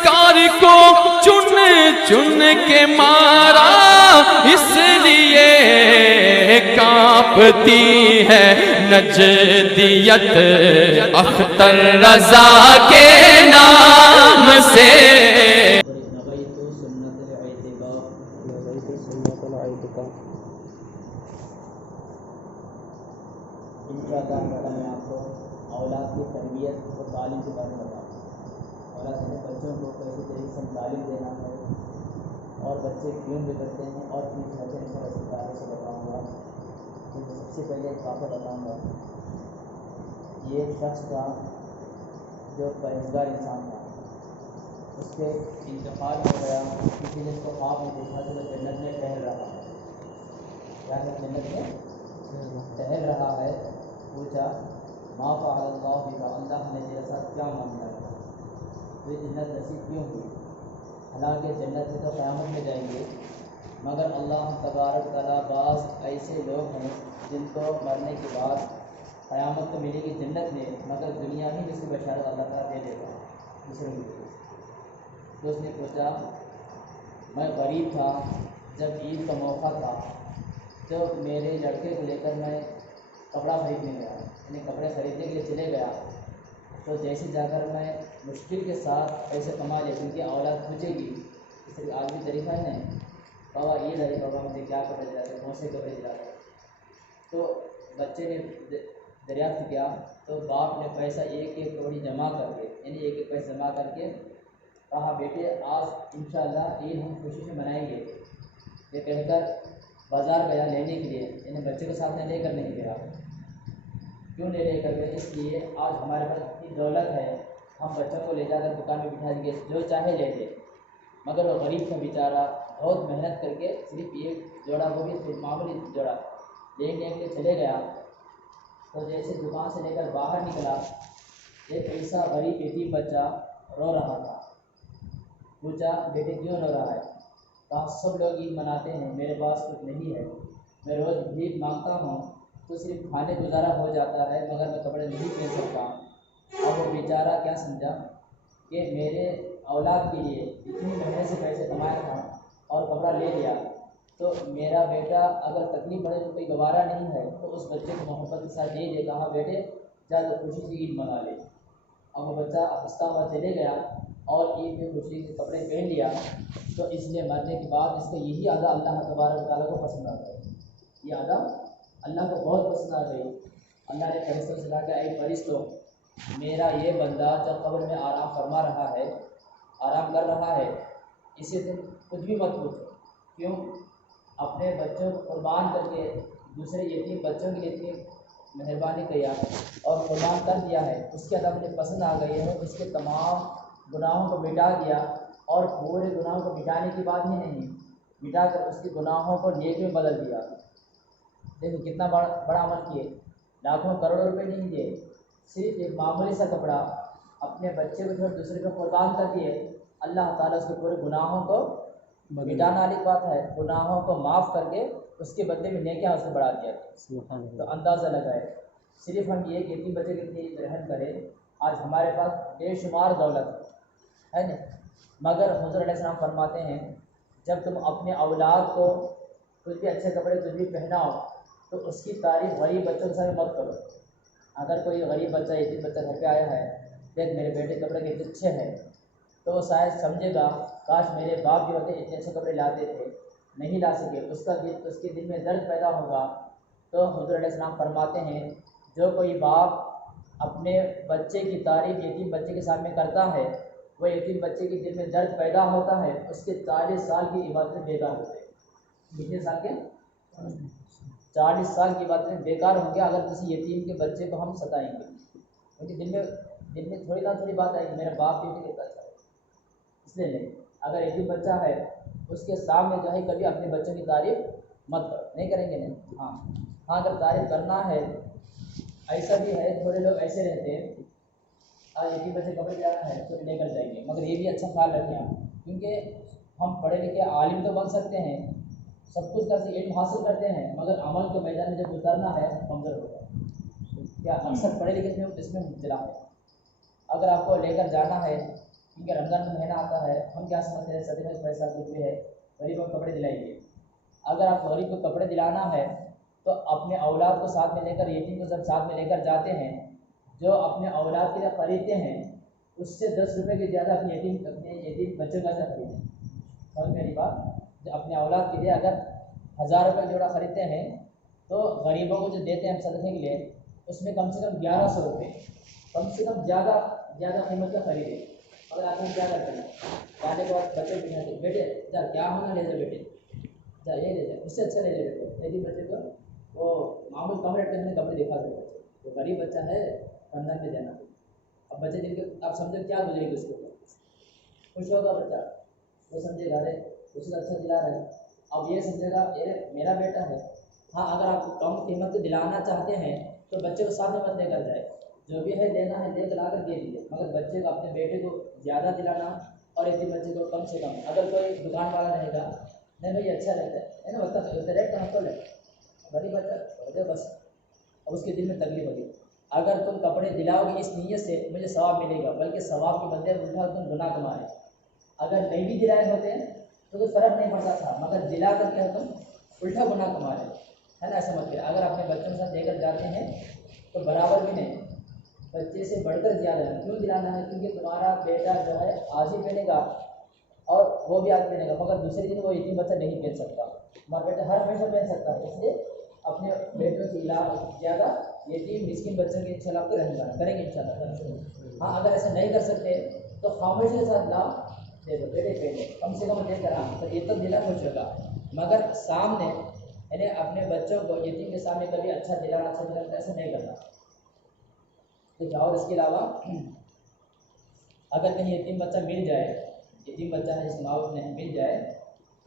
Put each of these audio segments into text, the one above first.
शिकार को चुन चुन के मारा, इसलिए कांपती है नजदियत अख्तर रजा के नाम से। इंशाअल्लाह मैं आपको औलाद की तरबियत और तालीम के बारे में बताऊँगा। औलाद अपने बच्चों को कैसे तरीके से तालीम देना है और बच्चे क्यों बिगड़ते हैं और किस वजह से अस्पतालों से बताऊँगा। तो सबसे पहले एक वाक़या बताऊँगा। ये एक शख्स था जो परहेज़गार इंसान था, उसके इंतकाल हो गया। किसी ने उसको ख्वाब में देखा तो वो जन्नत में टहल रहा है। क्या है? जन्नत में टहल रहा है। पूछा मा फ़अलल्लाहु बिका, अल्लाह ने तेरे साथ क्या मामला किया, तो जन्नत नसीब क्यों हुई? हालांकि जन्नत में तो क़यामत में जाएंगे, मगर अल्लाह तबारक तआला बाज़ ऐसे लोग हैं जिनको मरने के बाद क़यामत तो मिलेगी जन्नत में, मगर दुनिया ही में उसकी बशारत अल्लाह ताला दे देगा दूसरे मुल्क। तो उसने पूछा मैं गरीब था, जब ईद का मौका था तो मेरे लड़के को लेकर मैं कपड़ा ख़रीदने गया, यानी कपड़े ख़रीदने के लिए चले गया। तो जैसे जाकर मैं मुश्किल के साथ पैसे कमा लिए, क्योंकि औलाद पूछेगी इसलिए आज भी तरीक़ा है नहीं, बाबा ये रहे बाबा मुझे क्या कपड़े दिलाते, कौन से कपड़े दिलाते। तो बच्चे ने दरियाफ्त किया तो बाप ने पैसा एक एक कौड़ी जमा करके, यानी एक एक पैसा जमा करके कहा बेटे आज इंशाअल्लाह ईद हम खुशी से मनाएंगे। ये कहकर बाज़ार गया लेने के लिए, यानी बच्चे को साथ में लेकर नहीं गया। क्यों नहीं लेकर गए? इसलिए आज हमारे पास इतनी दौलत है, हम बच्चों को ले जाकर दुकान में बिठा देंगे, जो चाहे ले ले। मगर वो गरीब था बेचारा, बहुत मेहनत करके सिर्फ एक जोड़ा, वो भी मामूली जोड़ा लेने के लिए चले गया। तो जैसे दुकान से लेकर बाहर निकला, एक ऐसा गरीब यतीम बच्चा रो रहा था। पूछा बेटे क्यों रो रहा है? कहा सब लोग ईद मनाते हैं, मेरे पास कुछ नहीं है, मैं रोज़ भीख मांगता हूँ तो सिर्फ खाने गुजारा हो जाता है, मगर मैं कपड़े नहीं पहन सकता। अब वो बेचारा क्या समझा कि मेरे औलाद के लिए इतनी मेहनत से पैसे कमाया था और कपड़ा ले लिया, तो मेरा बेटा अगर तकलीफ पड़े तो कोई गवारा नहीं है, तो उस बच्चे को मोहब्बत के साथ दे दे। कहा बेटे जा तो खुशी से ईद मना ले। अब वो बच्चा हंसता हुआ चले गया और ईद में खुशी के कपड़े पहन लिया। तो इसलिए मरने के बाद इसका यही अदा अल्लाह तबारक तआला को पसंद आता है। ये अदा अल्लाह को बहुत पसंद आ गई। अल्लाह ने फरिश्तों से कहा कि ऐ फरिश्तों, मेरा ये बंदा जब कब्र में आराम फरमा रहा है, आराम कर रहा है, इसे तुम कुछ भी मत पूछो। क्यों? अपने बच्चों को कुर्बान करके दूसरे यतीम बच्चों के लिए इतनी मेहरबानी किया और कुर्बान कर दिया है, उसके अदा मुझे पसंद आ गई है। उसके तमाम गुनाहों को मिटा दिया और पूरे गुनाहों को मिटाने की बात ही नहीं, मिटाकर उसके गुनाहों को नेक में बदल दिया। देखो कितना बड़ा अमल किए, लाखों करोड़ों रुपए नहीं दिए, सिर्फ एक मामूली सा कपड़ा अपने बच्चे को छोड़ दूसरे को कुर्बान कर दिए। अल्लाह ताला उसके पूरे गुनाहों को मिटाने वाली बात है, गुनाहों को माफ़ करके उसके बदले में नेकियां उसने बढ़ा दिया। तो अंदाज़ा लगाए सिर्फ हम ये यतीम बच्चे के लिए रहम करें। आज हमारे पास बेशुमार दौलत है नहीं, मगर हुज़ूर अलैहिस्सलाम फरमाते हैं जब तुम अपने औलाद को कुछ भी अच्छे कपड़े कुछ भी पहनाओ तो उसकी तारीफ़ गरीब बच्चों के सामने मत करो। अगर कोई गरीब बच्चा यतीम बच्चा घर पे आया है, देख मेरे बेटे कपड़े कितने अच्छे हैं, तो वो शायद समझेगा काश मेरे बाप जो होते इतने अच्छे कपड़े लाते थे, नहीं ला सके, उसके दिल में दर्द पैदा होगा। तो हुज़ूर अलैहिस्सलाम फरमाते हैं जो कोई बाप अपने बच्चे की तारीफ़ यतीम बच्चे के सामने करता है, वो यतीम बच्चे के दिल में दर्द पैदा होता है, उसके 40 साल की इबादतें बेकार होते हैं। कितने साल के? 40 साल की बातें बेकार हो गया अगर किसी यतीम के बच्चे को हम सताएंगे, क्योंकि दिल में थोड़ी ना थोड़ी बात आएगी मेरा बाप ये कितना अच्छा है। इसलिए नहीं, अगर यतीम बच्चा है उसके सामने जो है कभी अपने बच्चों की तारीफ़ मत करो, नहीं करेंगे नहीं। हाँ, अगर तारीफ़ करना है, ऐसा भी है थोड़े लोग ऐसे रहते हैं यतीम बच्चे कपड़े जाना है तो लेकर जाएंगे, मगर ये भी अच्छा ख्याल रखें आप, क्योंकि हम पढ़े लिखे आलिम तो बन सकते हैं, सब कुछ करते इल्म हासिल करते हैं, मगर अमल के मैदान में जब उतरना है कमज़ोर होता है। क्या अक्सर पढ़े लिखे में इसमें मुब्तला है। अगर आपको लेकर जाना है क्योंकि रमज़ान का महीना आता है, हम क्या समझते हैं सदक़े का पैसा कुछ भी है, गरीबों को कपड़े दिलाइए। अगर आप गरीब को कपड़े दिलाना है तो अपने औलाद को साथ में लेकर, यतीम को जब साथ में लेकर जाते हैं, जो अपने औलाद के लिए खरीदते हैं उससे 10 रुपये की ज़्यादा अपने यतीम बच्चों का खरीदें। समझ मेरी बात? जो अपने औलाद के लिए अगर 1000 रुपये जोड़ा खरीदते हैं तो गरीबों को जो देते हैं हम सदक़े के लिए, उसमें कम से कम 1100 रुपये, कम से कम ज़्यादा कीमत का खरीदें। अगर आप क्या करते हैं, जाने के बाद बच्चे बिठाते, बेटे जा क्या होना ले जाओ, बेटे जा ये ले जाओ, उससे अच्छा ले जाओ बेटे। यदि बच्चे को वो मामूल कम रेट में कपड़े दिखा दो, बच्चे तो गरीब बच्चा है, रमज़ान में देना। अब बच्चे दिन के आप समझो क्या गुजरेगी उसके ऊपर, खुश होगा बच्चा, वो समझेगा अरे उससे अच्छा दिला रहे। अब ये समझेगा अरे मेरा बेटा है। हाँ, अगर आप कम कीमत दिलाना चाहते हैं तो बच्चे को साथ में मत लेकर जाए, जो भी है देना है लेकर ला कर दे दीजिए, मगर बच्चे को, अपने बेटे को ज़्यादा दिलाना और यतीम बच्चे को कम से कम। अगर कोई दुकान वाला रहेगा, नहीं भाई अच्छा रहता है ना, बता रेट कहाँ तो ले, गरीब बच्चा बस, अब उसके दिल में तकलीफ होगी। अगर तुम कपड़े दिलाओगे इस नीयत से मुझे सवाब मिलेगा, बल्कि सवाब के बदले उल्टा तुम गुनाह कमा रहे। अगर नहीं भी दिलाए होते तो कोई फ़र्क नहीं पड़ता था, मगर दिला कर क्या तुम उल्टा गुनाह कमा रहे, है ना? ऐसा मत करिए। अगर अपने बच्चों के साथ लेकर जाते हैं तो बराबर भी नहीं, बच्चे से बढ़कर ज़्यादा है। क्यों दिलाना है? क्योंकि तुम्हारा बेटा जो है आज ही पहनेगा और वो भी आज पहनेगा, मगर दूसरे दिन वो यतीम बच्चा नहीं पहन सकता। हमारा बेटा हर हमेशा पहन सकता है, इसलिए अपने बेटों के ज़्यादा यतीम मिस्किन बच्चों की इंशाल्लाह आपको रहम करेंगे इंशाल्लाह। हाँ, अगर ऐसा नहीं कर सकते तो खामोशी के साथ लाओ, दे दो बेटे पहले, कम से कम देकर। हाँ, तो ये तो दिला कुछ होगा, मगर सामने यानी अपने बच्चों को यतीम के सामने कभी अच्छा दिलाना ऐसा नहीं करना। तो और इसके अलावा अगर कहीं यतीम बच्चा मिल जाए, यतीम बच्चा है जिस माँ नहीं मिल जाए,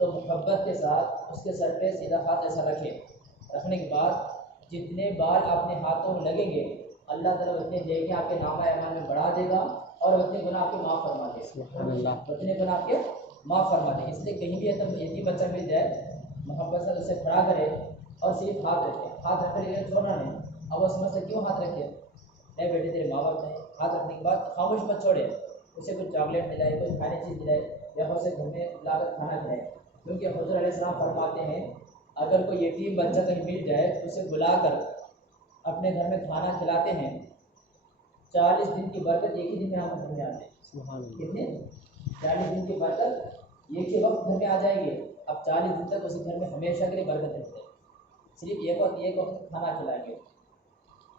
तो मोहब्बत के साथ उसके सर पे सीधा हाथ ऐसा रखने के बाद जितने बार अपने हाथों में लगेंगे अल्लाह ताला उतने लेके आपके नामा ईमान में बढ़ा देगा और उतने गुनाह आपके माफ़ फरमा देगा, उतने गुनाह आपके माफ़ फरमा देगा। इसलिए कहीं भी यतीम बच्चा मिल जाए, मोहब्बत से उसे खड़ा करे और सिर्फ हाथ रखे, हाथ रखकर छोड़ना नहीं। अब वो समझते क्यों हाथ रखे, नहीं बेटे तेरे माँ बाप ने। हाथ रखने के बाद खामोश मत छोड़े, उसे कुछ चॉकलेट दिलाए, कोई खाने चीज़ दिलाए, या उसे घर में लाकर खाना खिलाए। क्योंकि हुज़ूर अलैहिस्सलाम फरमाते हैं अगर कोई यतीम बच्चा कहीं मिल जाए उसे बुलाकर अपने घर में खाना खिलाते हैं, 40 दिन की बरकत एक ही दिन में हम घर में आते हैं। कितने? 40 दिन की बरकत एक ही वक्त घर में आ जाएगी। अब 40 दिन तक उस घर में हमेशा के लिए बरकत रहती है, सिर्फ एक वक्त खाना खिलाएंगे।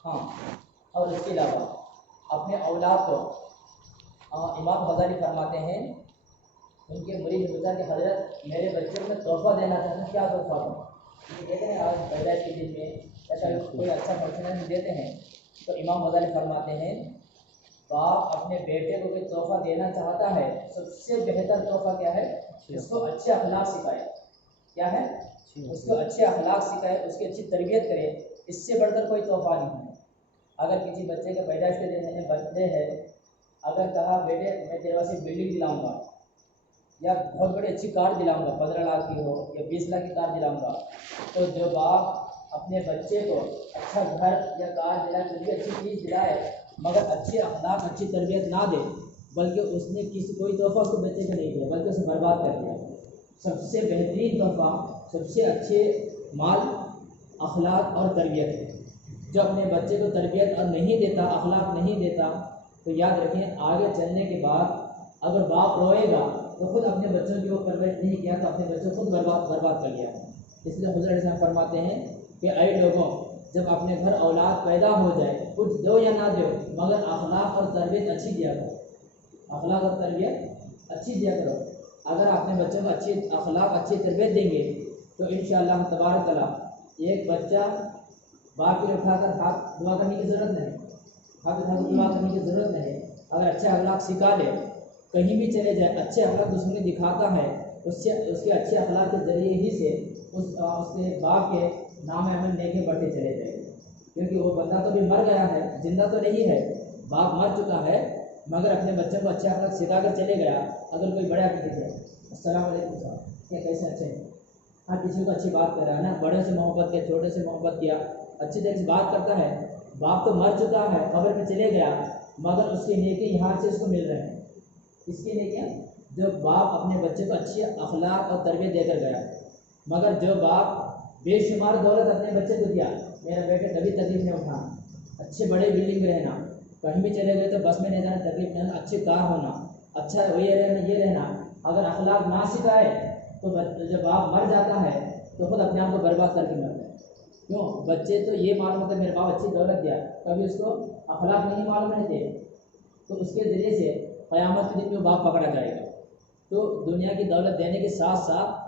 हाँ, और इसके अलावा अपने औलाद को इमाम गज़ाली फरमाते हैं, उनके मुरीद गुज़र के हज़रत मेरे बच्चों में तोहफ़ा देना चाहते हैं, क्या तोहफ़ा दूँ? कहते हैं आज पैदाइश के दिन में ऐसा कोई अच्छा फंक्शन देते हैं, तो इमाम गज़ाली फरमाते हैं बाप अपने बेटे को कोई तोहफ़ा देना चाहता है, सबसे बेहतर तोहफ़ा क्या है? उसको अच्छे अखलाक सिखाए। क्या है? उसको अच्छे अखलाक सिखाए, उसकी अच्छी तरबियत करे, इससे बढ़कर कोई तोहफ़ा नहीं है। अगर किसी बच्चे के पैदाइश के दिन में बर्थडे है, अगर कहा बेटे मैं तेरे वास्ते बिल्डिंग दिलाऊंगा या बहुत बड़ी अच्छी कार दिलाऊंगा, 15 लाख की हो या 20 लाख की कार दिलाऊंगा, तो जो बाप अपने बच्चे को अच्छा घर या कार दिलाए, कुछ भी अच्छी चीज़ दिलाए, मगर अच्छे अखलाक अच्छी तरबियत ना दे, बल्कि उसने कोई तोहफ़ा उसको बच्चे को नहीं दिया, बल्कि उसे बर्बाद कर दिया। सबसे बेहतरीन तोहफ़ा, सबसे अच्छे माल अखलाक और तरबियत है। जो अपने बच्चे को तरबियत और नहीं देता, अखलाक नहीं देता, तो याद रखें आगे चलने के बाद अगर बाप रोएगा तो खुद अपने बच्चों की वो परवरिश नहीं किया तो अपने बच्चों को खुद बर्बाद कर लिया। इसलिए हुज़ूर अलैहि फरमाते हैं कि ऐ लोगों, जब अपने घर औलाद पैदा हो जाए, कुछ दो या ना दो, मगर अखलाक और तरबियत अच्छी दिया करो, अखलाक और तरबियत अच्छी दिया करो। अगर अपने बच्चों को अच्छी अखलाक अच्छी तरबियत देंगे तो इंशाअल्लाह तबारक अल्लाह एक बच्चा बाप के उठाकर हाथ दुआ करने की ज़रूरत नहीं, हाथ उठाकर दुआ करने की ज़रूरत नहीं। अगर अच्छे अखलाक सिखा ले, कहीं भी चले जाए अच्छे अखलाक दुश्मनी दिखाता है, उससे उसके अच्छे अखलाक के ज़रिए ही से उसके बाप के नाम अमल नेके बढ़ते चले जाएंगे। क्योंकि वो बंदा तो भी मर गया है, जिंदा तो नहीं है, बाप मर चुका है, मगर अपने बच्चों को अच्छे अखलाक सिखा कर चले गया। अगर कोई बड़ा आके दिखे अस्सलाम वालेकुम साहब, क्या कैसे अच्छे हैं, हाँ किसी को अच्छी बात कर रहा है ना, बड़े से मोहब्बत किया, छोटे से मोहब्बत किया, अच्छी तरह से बात करता है। बाप तो मर चुका है, कब्र में चले गया, मगर उसके नेके यहाँ से उसको मिल रहे हैं। इसके लिए क्या, जो बाप अपने बच्चे को अच्छी अखलाक और तरबियत देकर गया, मगर जो बाप बेशुमार दौलत अपने बच्चे को दिया, मेरा बेटे कभी तकलीफ नहीं उठाना, अच्छे बड़े बिल्डिंग में रहना, कहीं भी चले गए तो बस में नहीं जाना, तकलीफ नहीं होना, अच्छी कार होना, अच्छा ये रहना, अगर अखलाक ना सिखाए तो जब बाप मर जाता है तो खुद अपने आप को बर्बाद करके मरता है। क्यों? बच्चे तो ये मालूम होता है मेरे बाप अच्छी दौलत दिया, कभी उसको अखलाक नहीं मालूम रहते, तो उसके ज़रिए से क़यामत के दिन में बाप पकड़ा जाएगा। तो दुनिया की दौलत देने के साथ साथ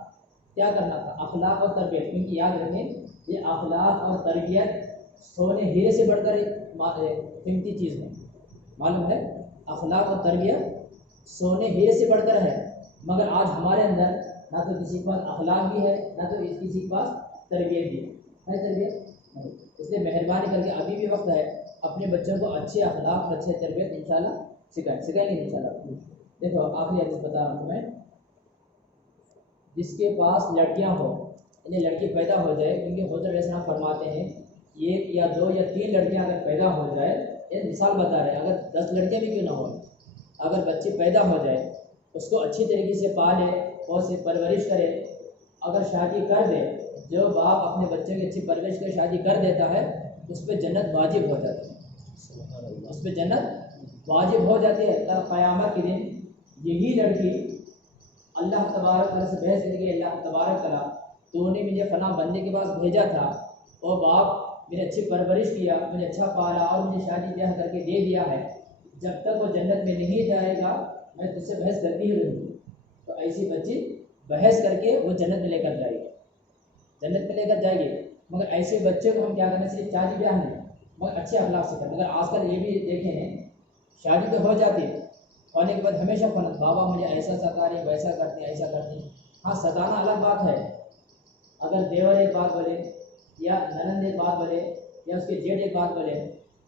क्या करना था, अखलाक और तरबियत, क्योंकि याद रखें ये अखलाक और तरबियत सोने हीरे से बढ़कर एक कीमती चीज़ है, मालूम है, अखलाक और तरबियत सोने हीरे से बढ़कर है, मगर आज हमारे अंदर ना तो किसी के पास अखलाक भी है, ना तो किसी के पास तरबियत भी है तरबियत नहीं। इसलिए मेहरबानी करके अभी भी वक्त है, अपने बच्चों को अच्छे अखलाक और अच्छे तरबियत इंशाल्लाह सिखाएंगे इंशाल्लाह। देखो आखिरी हदीस बता रहा हूँ मैं, जिसके पास लड़कियाँ हो, यानी लड़की पैदा हो जाए, क्योंकि हज़रत अलैहिस्सलाम फरमाते हैं 1 या 2 या 3 लड़कियाँ अगर पैदा हो जाए, ये मिसाल बता रहे हैं, अगर 10 लड़कियाँ भी क्यों ना हो, अगर बच्चे पैदा हो जाए उसको अच्छी तरीके से पाले और उसे परवरिश करे, अगर शादी कर दे, जो बाप अपने बच्चे की अच्छी परवरिश कर शादी कर देता है उस पर जन्नत वाजिब हो जाती है, उस पर जन्नत वाजिब हो जाती है। क़यामत के दिन यही लड़की अल्लाह तबारक तआला से बहस करेगी, अल्लाह तबारक तआला तूने मुझे फलां बंदे के पास भेजा था, और बाप मेरी अच्छी परवरिश किया, मुझे अच्छा पाला और मुझे शादी ब्याह करके दे दिया है, जब तक वो जन्नत में नहीं जाएगा मैं तुझसे बहस करती ही रहूँगी। तो ऐसी बच्ची बहस करके वो जन्नत में लेकर जाएगी, जन्नत में लेकर जाएगी। मगर ऐसे बच्चे को हम क्या करना चाहिए, शादी ब्याह नहीं मगर अच्छे अखलाक से करना। मगर आजकल ये भी देखें, शादी तो हो जाती है, होने के बाद हमेशा फोन, बाबा मुझे ऐसा सता रहे, वैसा करते हैं, ऐसा करते हैं। हाँ, सताना अलग बात है, अगर देवर एक बात बोले या ननंद एक बात बोले या उसके जेठ एक बात बोले,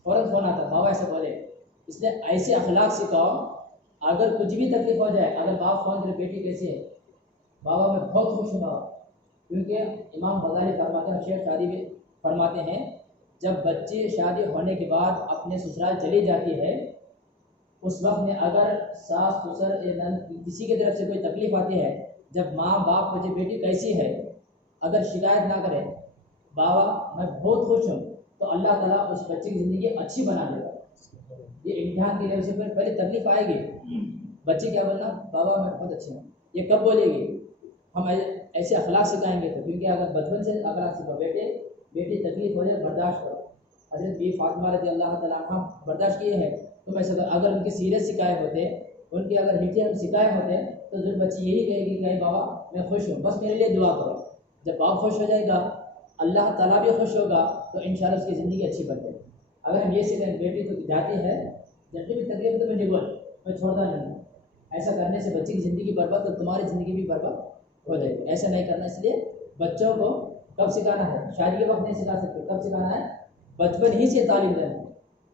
फ़ौरन फ़ोन आता बाबा ऐसा बोले। इसलिए ऐसे अखलाक सिखाओ, अगर कुछ भी तकलीफ हो जाए, अगर बाप फ़ोन करे बेटी कैसी है, बाबा मैं बहुत खुश हूँ बाबा, क्योंकि इमाम गज़ाली फरमाते हैं, शेख शादी भी फरमाते हैं, जब बच्चे शादी होने के बाद अपने ससुराल चली जाती है, उस वक्त में अगर सास ससुर किसी की तरफ से कोई तकलीफ आती है, जब माँ बाप मुझे बेटी कैसी है अगर शिकायत ना करे, बाबा मैं बहुत खुश हूँ, तो अल्लाह ताला उस बच्चे की ज़िंदगी अच्छी बना देगा। ये इम्तिहान के लिए उसे पहले तकलीफ आएगी, बच्चे क्या बोलना, बाबा मैं बहुत अच्छी हूँ, ये कब बोलेगी, हम ऐसे अखलाक सिखाएंगे तो। क्योंकि अगर बचपन से अखलाक सिखाओ, बेटी तकलीफ हो जाए बर्दाश्त करो, हज़रत बी फातिमा रज़ी अल्लाह तआला अन्हा बर्दाश्त किए हैं, तुम ऐसा करो। अगर उनके सीरियस सिखाए होते, उनके अगर मीठे हम सिखाए होते, तो जो बच्ची यही कहेगी कि बाबा मैं खुश हूँ, बस मेरे लिए दुआ करो। जब बाप खुश हो जाएगा, अल्लाह ताला भी खुश होगा, तो इंशाल्लाह उसकी ज़िंदगी अच्छी बन जाएगी। अगर हम ये सिखाएं, बेटी तो जाती है, जब भी तकलीफ है तो मैं निगल, मैं छोड़ता नहीं, ऐसा करने से बच्चे की ज़िंदगी बर्बाद, तो तुम्हारी ज़िंदगी भी बर्बाद हो जाएगी। ऐसा नहीं करना। इसलिए बच्चों को कब सिखाना है, शादी के वक्त नहीं सिखा सकते, कब सिखाना है, बचपन ही से तालीम देना है।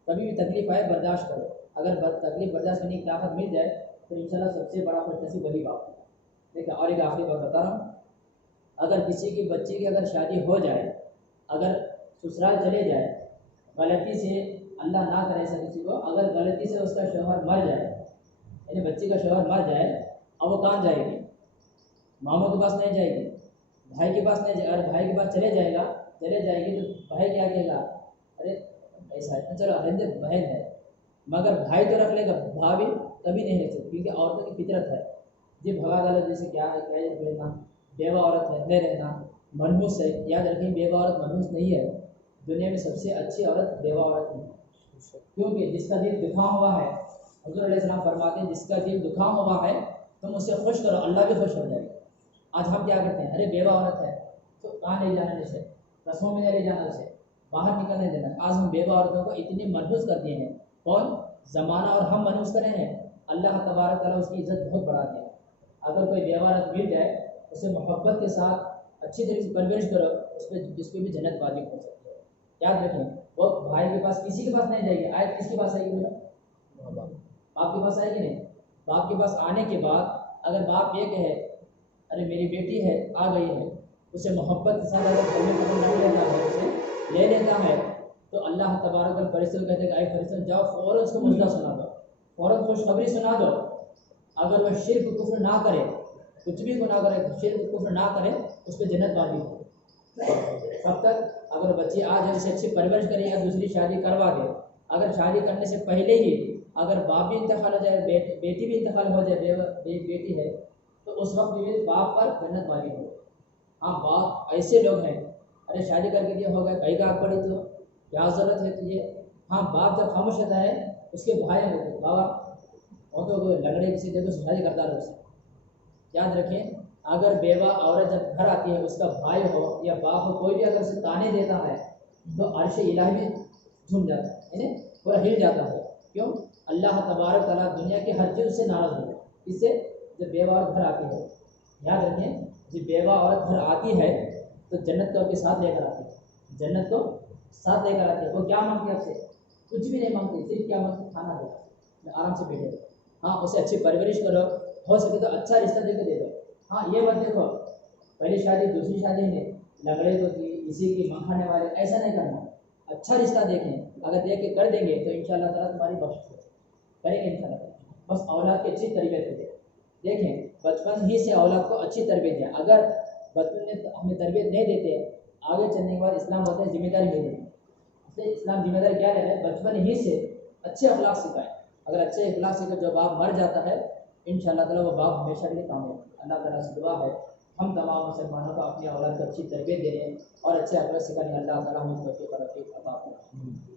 कभी भी तकलीफ आए बर्दाश्त करो, अगर तकलीफ बर्दाश्त करने की ताकत मिल जाए तो इंशाल्लाह सबसे बड़ा खुशनसीब वही बाप है। ठीक है, और एक आखिरी बात बता रहा हूँ, अगर किसी की बच्ची की अगर शादी हो जाए, अगर ससुराल चले जाए, गलती से, अल्लाह ना करे ऐसा किसी को, अगर गलती से उसका शौहर मर जाए, यानी बच्ची का शौहर मर जाए, अब वो कहाँ जाएगी, मामों के पास नहीं जाएगी, भाई के पास नहीं जाएगी। अगर भाई के पास चले जाएगी तो भाई क्या कहेगा, अरे ऐसा है, चलो रहने बहन है, मगर भाई तो रख लेगा, भाभी कभी नहीं रख सकती, क्योंकि औरतों की फितरत है जी, भगा गलत जैसे क्या रहना, बेवा औरत है नहीं रहना, मनहूस है। याद रखें, बेवा औरत मनहूस नहीं है, दुनिया में सबसे अच्छी औरत बेवा औरत है, क्योंकि जिसका दिल दुखा हुआ है, हुज़ूर अलैहिस्सलाम फरमाते हैं, जिसका दिल दुखा हुआ है तुम उसे खुश करो, अल्लाह भी खुश हो जाएगा। आज हम क्या करते हैं, अरे बेवा औरत है तो कहाँ ले जाना, जैसे रस्मों में ले जाना, उसे बाहर निकलने देना। आज हम बेवा औरतों को इतने मनहूस कर दिए हैं, कौन, ज़माना और हम मनहूस कर रहे हैं। अल्लाह तबारक तआला उसकी इज़्ज़त बहुत बढ़ा दिया। अगर कोई बेवा औरत मिल जाए, उसे मोहब्बत के साथ अच्छी तरीके से परवरिश करो, उस पर भी जन्नत वाजिब हो सकती है। याद रखें, वो भाई के पास, किसी के पास नहीं जाएगी, आयत किसके पास आएगी, बोला बाप के पास आएगी नहीं। बाप के पास आने के बाद अगर बाप ये कहे अरे मेरी बेटी है आ गई है, उसे मोहब्बत के साथ अगर घर में कदम नहीं लेता है, उसे ले लेता है, तो अल्लाह तबारक व तआला फरिश्तों कहते हैं, आए फरिश्तों जाओ फ़ौरन उसको मुजदा सुना दो, फ़ौरन खुशखबरी सुना दो, अगर वह शिर्क कुफ्र ना करे, कुछ भी गुनाह करे, शिर्क कुफ्र ना करे, उस पर जन्नत वाजिब हो। कब तक? अगर बच्ची आज जैसे अच्छी परवरिश करे या दूसरी शादी करवा दे, अगर शादी करने से पहले ही अगर बाप भी इंतकाल हो जाए, बेटी भी इंतकाल हो जाए, बेटी है, तो उस वक्त भी बाप पर जन्नत वाजिब हो। हाँ, बाप ऐसे लोग हैं, अरे शादी करके दिया होगा, कहीं का पड़ी तो क्या ज़रूरत है तुझे। हाँ, बाप जब खामोश होता है, उसके भाई होते बाबा वो तो लंगड़े किसी देखो शादी करता रहो उससे। याद रखें, अगर बेवा औरत जब घर आती है, उसका भाई हो या बाप हो, कोई भी अगर उसे ताने देता है तो अर्श इलाही भी झूम जाता है, यानी पूरा हिल जाता है। क्यों? अल्लाह तबारक तआला दुनिया की हर चीज़ से नाराज़ हो जाए। इससे जब बेवा औरत घर आती है, याद रखें, जब बेवा औरत घर आती है तो जन्नत को आपके साथ लेकर आती है, जन्नत को साथ लेकर आती है। वो क्या मांगती है आपसे? कुछ भी नहीं मांगती, सिर्फ क्या मांगती? खाना दो, आराम से बैठे। हाँ, उसे अच्छी परवरिश करो, हो सके तो अच्छा रिश्ता देकर दे दो। हाँ, ये मत देखो पहली शादी दूसरी शादी में लंगड़े को दी, इसी की मां खाने वाले, ऐसा नहीं करना। अच्छा रिश्ता देखें, अगर देख के कर देंगे तो इंशाल्लाह ताला तुम्हारी बख्शिश करेंगे इंशाल्लाह ताला। बस औलाद की अच्छी तरबियत करें। देखें, बचपन ही से औलाद को अच्छी तरबियत दें। अगर बचपन में हमें तरबियत नहीं देते, आगे चलने के बाद इस्लाम होता है जिम्मेदारी ले लें। इसलिए इस्लाम जिम्मेदारी क्या ले रहा है? बचपन ही से अच्छे अखलाक सिखाएं। अगर अच्छे अखलाक से जो बाप मर जाता है, इंशाल्लाह ताला वो बाप हमेशा के लिए कामयाब। अल्लाह ताला से दुआ है हम तमाम मुसलमानों को अपनी औलाद को अच्छी तरबियत देने और अच्छे अखलाक सिखाने अल्लाह ताला हमें तौफीक अता फरमाए।